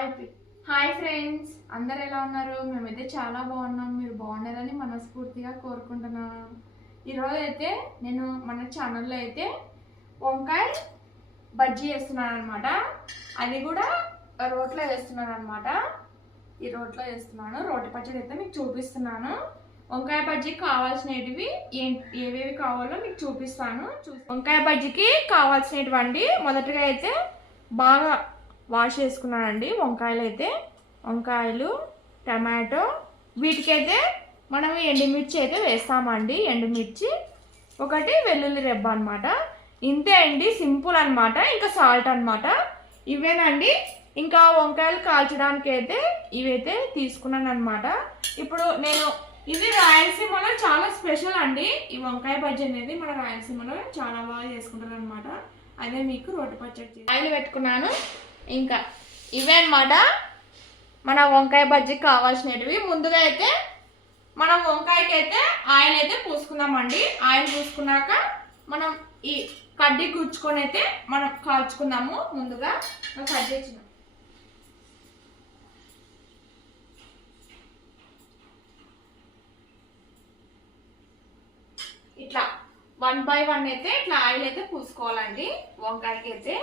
Hi friends, అందరు ఎలా ఉన్నారు? మేమైతే చాలా బాగున్నాం. మీరు బాగున్నారని మనస్ఫూర్తిగా కోరుకుంటున్నాను. ఈరోజు అయితే నేను మన ఛానల్లో అయితే వంకాయ బజ్జీ వేస్తున్నాను అనమాట. అది కూడా రోట్లో వేస్తున్నాను అనమాట. ఈ రోట్లో వేస్తున్నాను. రోటి పచ్చడి అయితే మీకు చూపిస్తున్నాను. వంకాయ బజ్జీకి కావాల్సినవి ఏవేవి కావాలో మీకు చూపిస్తాను. వంకాయ బజ్జీకి కావాల్సినటువంటి మొదటగా అయితే బాగా వాష్ చేసుకున్నానండి. వంకాయలు, టమాటో, వీటికైతే మనం ఎండుమిర్చి అయితే వేస్తామండి. ఎండుమిర్చి ఒకటి, వెల్లుల్లి రెబ్బ అనమాట. ఇంతే అండి, సింపుల్ అనమాట. ఇంకా సాల్ట్ అనమాట. ఇవేనండి. ఇంకా వంకాయలు కాల్చడానికి అయితే ఇవైతే తీసుకున్నాను అనమాట. ఇప్పుడు ఇది రాయలసీమలో చాలా స్పెషల్ అండి. ఈ వంకాయ బజ్జీ అనేది మన రాయలసీమలో చాలా బాగా చేసుకుంటారు అనమాట. అదే మీకు రోటి పచ్చడి ఆయిల్ పెట్టుకున్నాను. ఇంకా ఇవే అనమాట మన వంకాయ బజ్జీకి కావాల్సినవి. ముందుగా అయితే మనం వంకాయకి అయితే ఆయిల్ అయితే పూసుకుందామండి. ఆయిల్ పూసుకున్నాక మనం ఈ కడ్డీ గుచ్చుకొని అయితే మనం కాల్చుకుందాము. ముందుగా కట్ చేసిన ఇట్లా 1 by 1 అయితే ఇట్లా ఆయిల్ అయితే పూసుకోవాలండి. వంకాయకి అయితే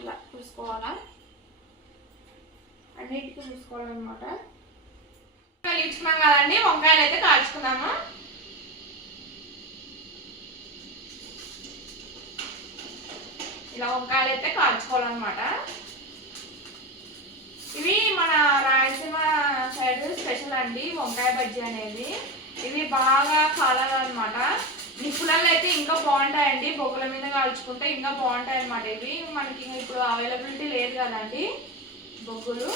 ఇలా పూసుకోవాలా, అన్నిటికీ పూసుకోవాలన్నమాట. కలిగించుకున్నాం కదండి, వంకాయలు అయితే కాల్చుకున్నాము. ఇలా వంకాయలు అయితే కాల్చుకోవాలన్నమాట. ఇవి మన రాయలసీమ సైడ్ స్పెషల్ అండి వంకాయ బజ్జీ అనేది. ఇవి బాగా కాలాలన్నమాట. నిప్పులలో అయితే ఇంకా బాగుంటాయండి. బొగ్గుల మీద కాల్చుకుంటే ఇంకా బాగుంటాయి అన్నమాట. ఇవి మనకి ఇప్పుడు అవైలబిలిటీ లేదు కదండి బొగ్గులు,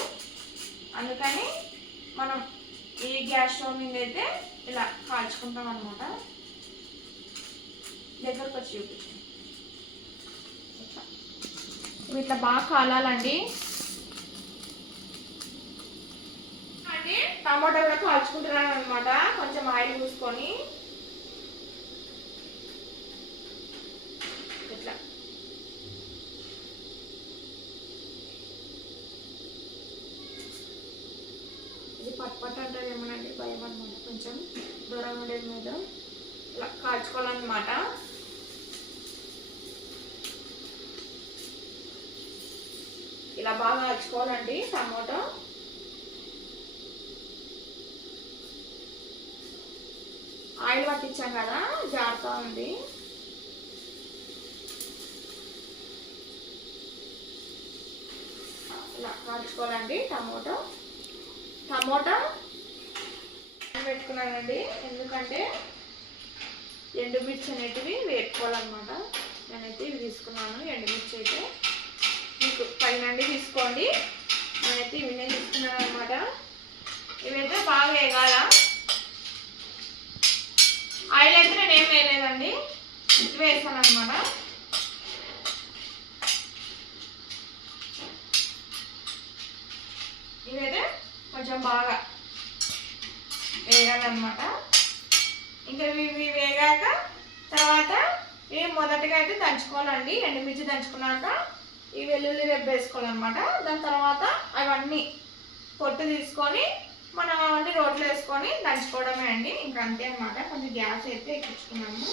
అందుకని మనం ఈ గ్యాస్ స్టవ్ మీద అయితే ఇలా కాల్చుకుంటాం అన్నమాట. దగ్గరకు వచ్చి చూపించండి. ఇట్లా బాగా కాలాలండి. టమాటా కూడా కాల్చుకుంటున్నాను అనమాట. కొంచెం ఆయిల్ పూసుకొని ఇట్లా ఇది పట్టు అంటారు ఏమోనండి, భయం అనమాట. కొంచెం దూరం ఉండేది మీద ఇలా కాల్చుకోవాలన్నమాట. ఇలా బాగా కాల్చుకోవాలండి టమాటో. ఆయిల్ పట్టించాం కదా, జారుతూ ఉంది. ఇలా కాల్చుకోవాలండి టమోటా పెట్టుకున్నానండి. ఎందుకంటే ఎండుమిర్చి అనేటివి వేపుకోవాలన్నమాట. నేనైతే ఇవి తీసుకున్నాను. ఎండుమిర్చి అయితే మీకు పైనండి తీసుకోండి. నేనైతే ఇవినే తీసుకున్నాను అనమాట. ఇవైతే బాగా వేగాల. ఆయిల్ అయితే నేను ఏం వేయలేదండి, వేసాను అనమాట. ఇవైతే కొంచెం బాగా వేగాలన్నమాట. ఇంకా ఇవి వేగాక తర్వాత ఇవి మొదటగా అయితే దంచుకోవాలండి. ఎండుమిర్చి దంచుకున్నాక ఈ వెల్లుల్లి రెబ్బ వేసుకోవాలన్నమాట. దాని తర్వాత అవన్నీ పొట్టు తీసుకొని మనం అవన్నీ రోట్లో వేసుకొని దంచుకోవడమే అండి. ఇంకా అంతే అన్నమాట. కొంచెం గ్యాస్ అయితే ఎక్కించుకున్నాము.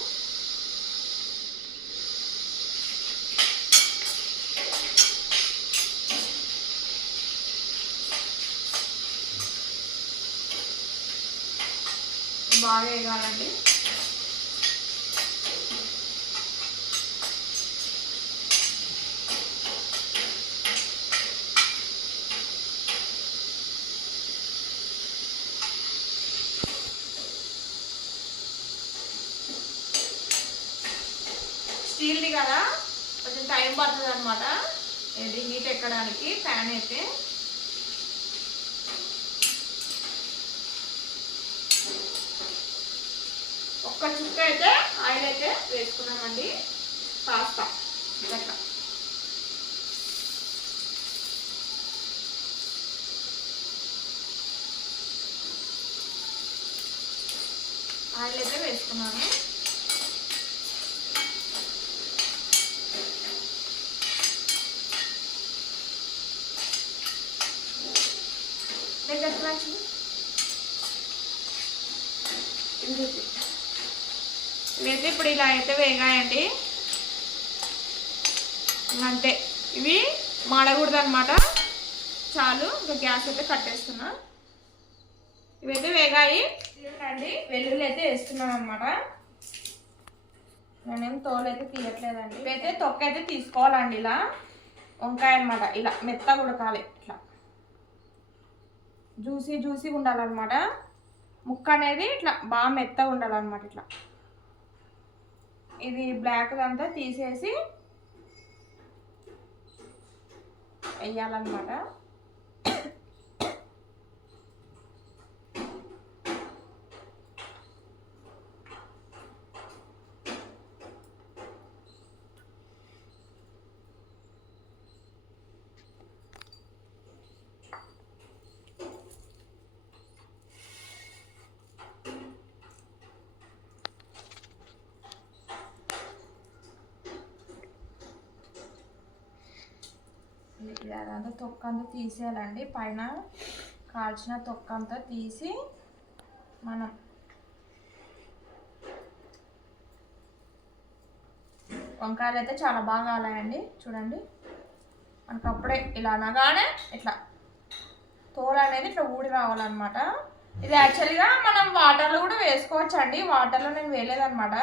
బాగా వేగాలండి. స్టీల్ది కదా, కొంచెం టైం పడుతుంది అనమాట. ఇది హీట్ ఎక్కడానికి ప్యాన్ అయితే. ఒక్క చుక్క అయితే ఆయిల్ అయితే వేసుకున్నామండి. కాస్త లెక్క ఆయిల్ అయితే వేసుకున్నాను. ఇవైతే ఇప్పుడు ఇలా అయితే వేగాయండి. అంతే, ఇవి మాడకూడదు అనమాట. చాలు, ఇంకా గ్యాస్ అయితే కట్టేస్తున్నా. ఇవైతే వేగాయి అండి. వెల్లుల్లి అయితే వేస్తున్నాను అనమాట. నేనేం తోలు అయితే తీయట్లేదండి. ఇవైతే తొక్క అయితే తీసుకోవాలండి. ఇలా వంకాయ అనమాట, ఇలా మెత్తగా ఉడకాలి. ఇట్లా జ్యూసీ ఉండాలన్నమాట. ముక్క అనేది ఇట్లా బాగా మెత్తగా ఉండాలన్నమాట. ఇట్లా ఇది బ్లాక్ అంతా తీసేసి వేయాలన్నమాట. అదంతా తొక్క అంతా తీసేయాలండి. పైన కాల్చిన తొక్క అంతా తీసి మనం వంకాయలు అయితే చాలా బాగా కాలాయండి. చూడండి, మనకు అప్పుడే ఇలా అనగానే ఇట్లా తోలు అనేది ఇట్లా ఊడి రావాలన్నమాట. ఇది యాక్చువల్గా మనం వాటర్లో కూడా వేసుకోవచ్చు అండి. వాటర్లో నేను వేయలేదన్నమాట.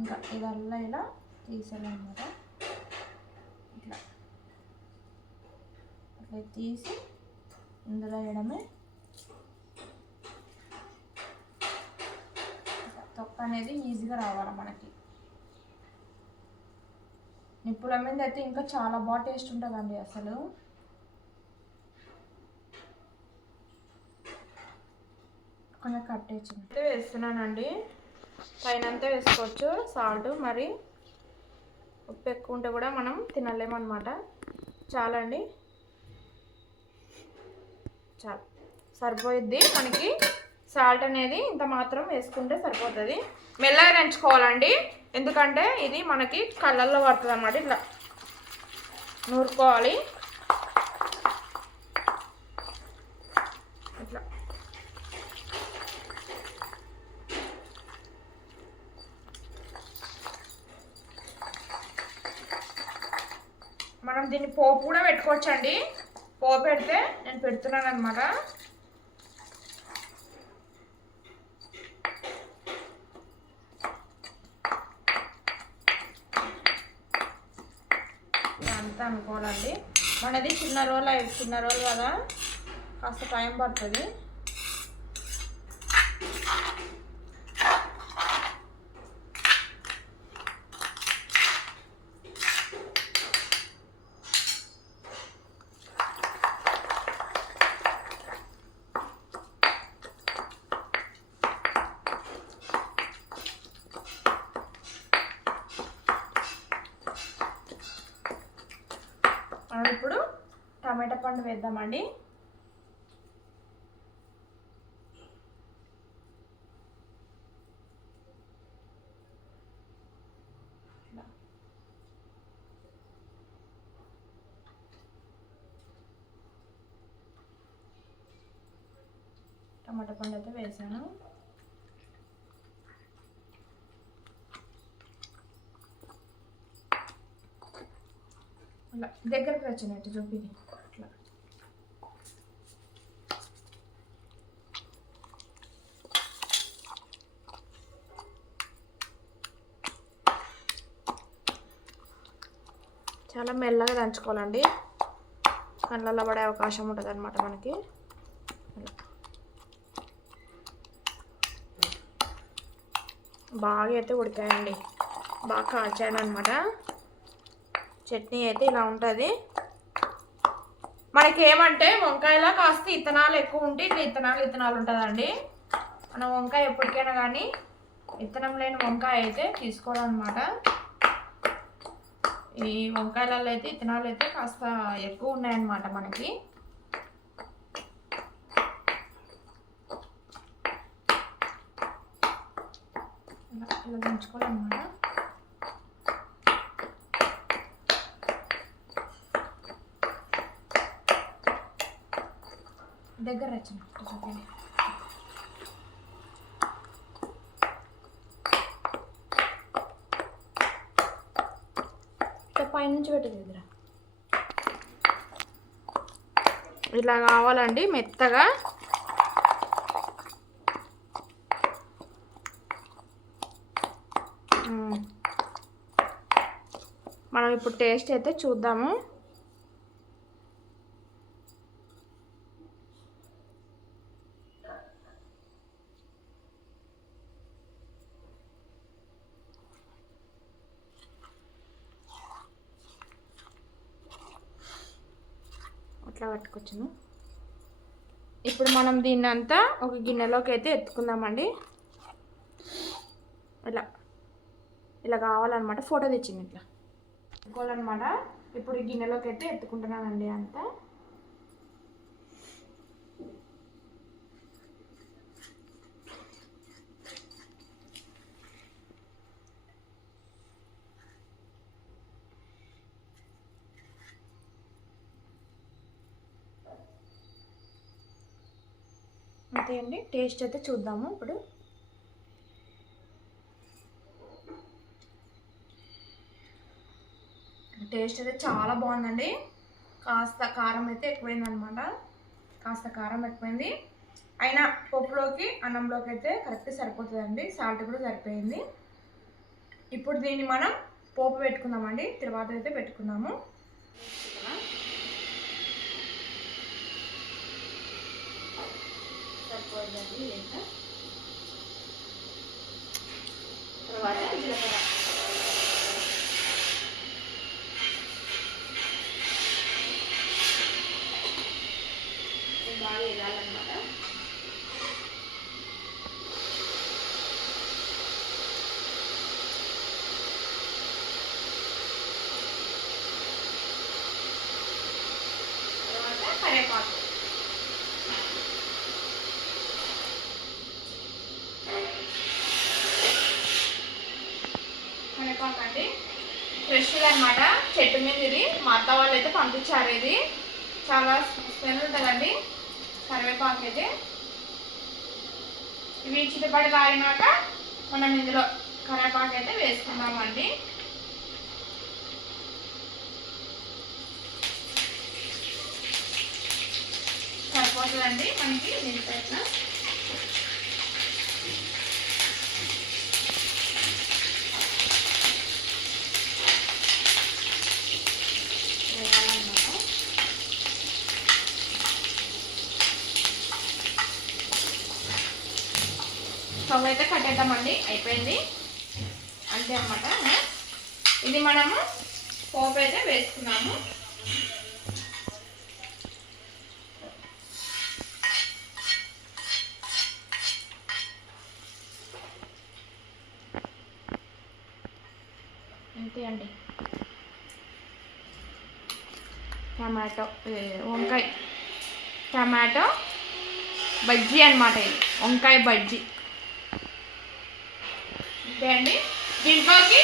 ఇంకా ఇదల్లా ఇలా తీసేయాలన్నమాట. ఇట్లా అట్లా తీసి ఇందులో వేయడమే. తొక్క అనేది ఈజీగా రావాలి మనకి. నిప్పుల మీద అయితే ఇంకా చాలా బాగా టేస్ట్ ఉంటుందండి అసలు. కొంచెం కట్టేసి అయితే వేస్తున్నానండి. పైన అంతా వేసుకోవచ్చు సాల్ట్. మరి ఉప్పు ఎక్కువ ఉంటే కూడా మనం తినలేమన్నమాట. చాలండి, చాలు, సరిపోయిద్ది మనకి. సాల్ట్ అనేది ఇంత మాత్రం వేసుకుంటే సరిపోతుంది. మెల్లగా దంచుకోవాలండి, ఎందుకంటే ఇది మనకి కళ్ళల్లో పడుతుంది అన్నమాట. ఇట్లా నూరుకోవాలి. ఇట్లా మనం దీన్ని పోపు కూడా పెట్టుకోవచ్చండి. పోపు పెడితే నేను పెడుతున్నాను అనమాట. అంతా అనుకోవాలండి. మనది చిన్న రోల్ కదా, కాస్త టైం పడుతుంది. మనం ఇప్పుడు టమాటా పండు వేద్దామండి. టమాటా పండు అయితే వేసాను. అలా దగ్గరకు వచ్చినట్టు చూపిది. అట్లా చాలా మెల్లగా దంచుకోవాలండి. కళ్ళల్లో పడే అవకాశం ఉంటుంది అన్నమాట మనకి. బాగా అయితే ఉడికాయండి, బాగా కాల్చాను అనమాట. చట్నీ అయితే ఇలా ఉంటుంది. మనకి ఏమంటే వంకాయలో కాస్త ఇత్తనాలు ఎక్కువ ఉంటే ఇట్లా ఇత్తనాలు ఉంటుందండి. మనం వంకాయ ఎప్పటికైనా కానీ ఇత్తనం లేని వంకాయ అయితే తీసుకోవడం అనమాట. ఈ వంకాయలలో అయితే ఇత్తనాలు అయితే కాస్త ఎక్కువ ఉన్నాయన్నమాట మనకి. ఇలా దించుకోవాలన్నమాట. దగ్గర వచ్చిన పైనుంచి పెట్టిందిరా. ఇలా కావాలండి మెత్తగా. మనం ఇప్పుడు టేస్ట్ అయితే చూద్దాము. అట్లా పట్టుకొచ్చాను. ఇప్పుడు మనం దీన్ని అంతా ఒక గిన్నెలోకి అయితే ఎత్తుకుందామండి. ఇలా ఇలా కావాలన్నమాట. ఫోటో తెచ్చింది ఇట్లా ఎత్తుకోవాలన్నమాట. ఇప్పుడు ఈ గిన్నెలోకి అయితే ఎత్తుకుంటున్నానండి అంతా. అంతే అండి. టేస్ట్ అయితే చూద్దాము ఇప్పుడు. టేస్ట్ అయితే చాలా బాగుందండి. కాస్త కారం అయితే ఎక్కువైందనమాట. కాస్త కారం ఎక్కువైంది అయినా పప్పులోకి అన్నంలోకి అయితే కరెక్ట్ సరిపోతుందండి. సాల్ట్ కూడా సరిపోయింది. ఇప్పుడు దీన్ని మనం పోపు పెట్టుకుందామండి. తర్వాత అయితే పెట్టుకుందాము. తర్వాత జీలకర్ర బాగా వేయాలన్నమాట. తర్వాత కరివేపాకు. కరివేపాకు అండి ఫ్రెష్గా అనమాట. చెట్టు మీద ఇది మా అత్త వాళ్ళు అయితే పంపించారు. ఇది చాలా స్మెల్ ఉంటుందండి కరివేపాకు అయితే. ఇవి చిటపడి కాగినాక మనం ఇందులో కరివేపాకు అయితే వేసుకుందామండి. సరిపోతుందండి మనకి దీనిపైన. స్టవ్ అయితే కట్టేద్దామండి. అయిపోయింది అంతే అన్నమాట. ఇది మనము పోపు అయితే వేసుకున్నాము. అంతే అండి. టమాటో వంకాయ టమాటో బజ్జీ అన్నమాట. ఇది వంకాయ బజ్జీ అంతే అండి. దీంట్లోకి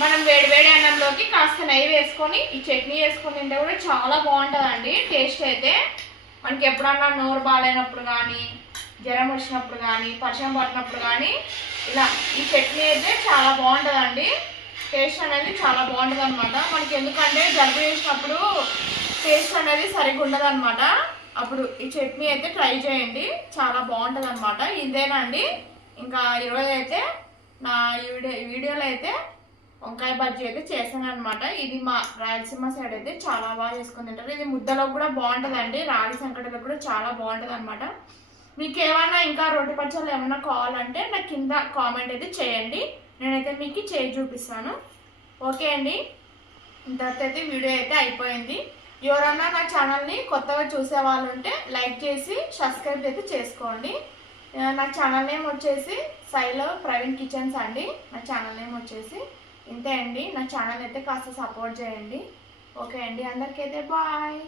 మనం వేడివేడి అన్నంలోకి కాస్త నెయ్యి వేసుకొని ఈ చట్నీ వేసుకొని తింటే కూడా చాలా బాగుంటుందండి. టేస్ట్ అయితే మనకి ఎప్పుడన్నా నోరు బాగాలేనప్పుడు కానీ, జ్వరం వచ్చినప్పుడు కానీ, వర్షం పట్టినప్పుడు కానీ ఇలా ఈ చట్నీ అయితే చాలా బాగుంటుందండి. టేస్ట్ అనేది చాలా బాగుంటుంది అనమాట. మనకి ఎందుకంటే జలుబు చేసినప్పుడు టేస్ట్ అనేది సరిగ్గా ఉండదు అనమాట. అప్పుడు ఈ చట్నీ అయితే ట్రై చేయండి, చాలా బాగుంటుంది అనమాట. ఇదేనండి. ఇంకా ఈరోజు అయితే నా వీడియోలో అయితే వంకాయ బజ్జీ అయితే చేశాను అనమాట. ఇది మా రాయలసీమ సైడ్ అయితే చాలా బాగా చేసుకుని తింటారు. ఇది ముద్దలో కూడా బాగుంటుందండి. రాగి సంకటలో కూడా చాలా బాగుంటుంది అనమాట. మీకు ఏమైనా ఇంకా రోటి పచ్చళ్ళు ఏమైనా కావాలంటే నాకు కింద కామెంట్ అయితే చేయండి. నేనైతే మీకు చేసి చూపిస్తాను. ఓకే అండి. ఇంతవరకు అయితే వీడియో అయితే అయిపోయింది. ఎవరన్నా నా ఛానల్ని కొత్తగా చూసే వాళ్ళు ఉంటే లైక్ చేసి సబ్స్క్రైబ్ అయితే చేసుకోండి. నా ఛానల్ నేమ్ వచ్చేసి సైలో ప్రవీణ్ కిచెన్స్ అండి. నా ఛానల్ నేమ్ వచ్చేసి ఇంతే అండి. నా ఛానల్ అయితే కాస్త సపోర్ట్ చేయండి. ఓకే అండి. అందరికీ అయితే బాయ్.